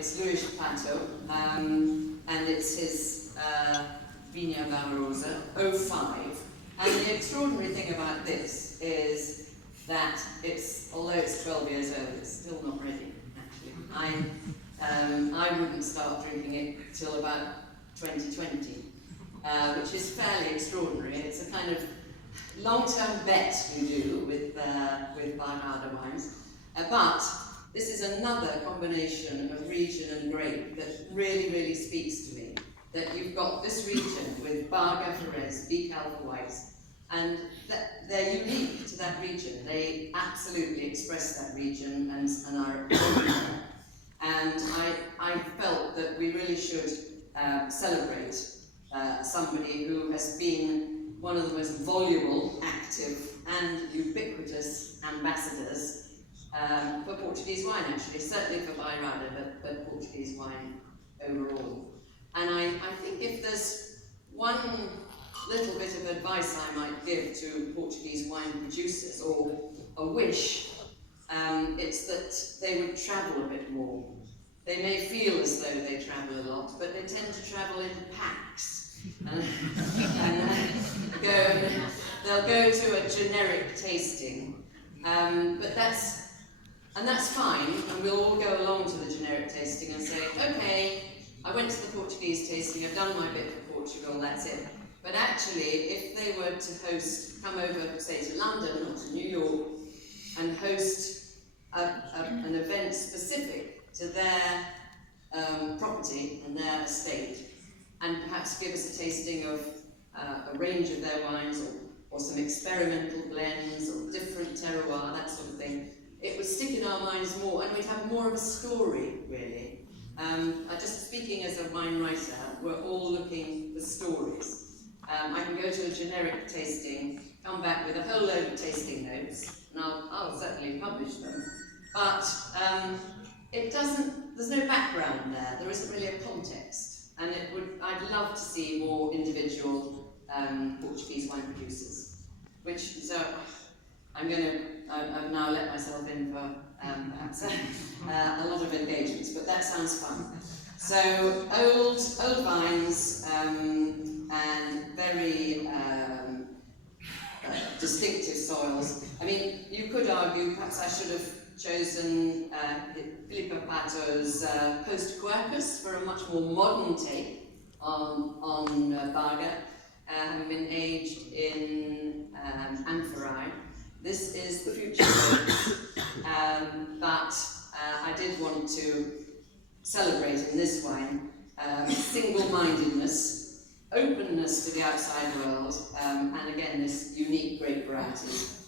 it's Luis Pato, and it's his Viña Valorosa 05. And the extraordinary thing about this is that although it's 12 years old, it's still not ready, actually. I wouldn't start drinking it till about 2020, which is fairly extraordinary. It's a kind of long-term bet you do with Bajada wines. But this is another combination of region and grape that really, really speaks to me. That you've got this region with Barga, Jerez, Beak Alpha Whites, and that they're unique to that region. They absolutely express that region and are everywhere. And I felt that we really should celebrate somebody who has been one of the most voluble, active, and ubiquitous ambassadors for Portuguese wine, actually, certainly for Bairrada, but Portuguese wine overall. And I think if there's one little bit of advice I might give to Portuguese wine producers, or a wish, it's that they would travel a bit more. They may feel as though they travel a lot, but they tend to travel in packs. They'll go to a generic tasting, but that's fine, and we'll all go along to the generic tasting and say, okay, I went to the Portuguese tasting, I've done my bit for Portugal, that's it. But actually, if they were to come over, say, to London or to New York, and host an event specific to their property and their estate, and perhaps give us a tasting of a range of their wines, or some experimental blends, or different terroir, that sort of thing, it would stick in our minds more, and we'd have more of a story, really. Just speaking as a wine writer, we're all looking for stories. I can go to a generic tasting, come back with a whole load of tasting notes, and I'll certainly publish them, but there's no background there isn't really a context, and I'd love to see more individual Portuguese wine producers, so I've now let myself in for perhaps a lot of engagements, but that sounds fun. So old vines and very distinctive soils. I mean, you could argue perhaps I should have chosen Luis Pato's Post Quercus for a much more modern take on Barga, having been aged in amphorae. This is the future but I did want to celebrate in this wine single-mindedness, openness to the outside world, and again this unique grape varieties.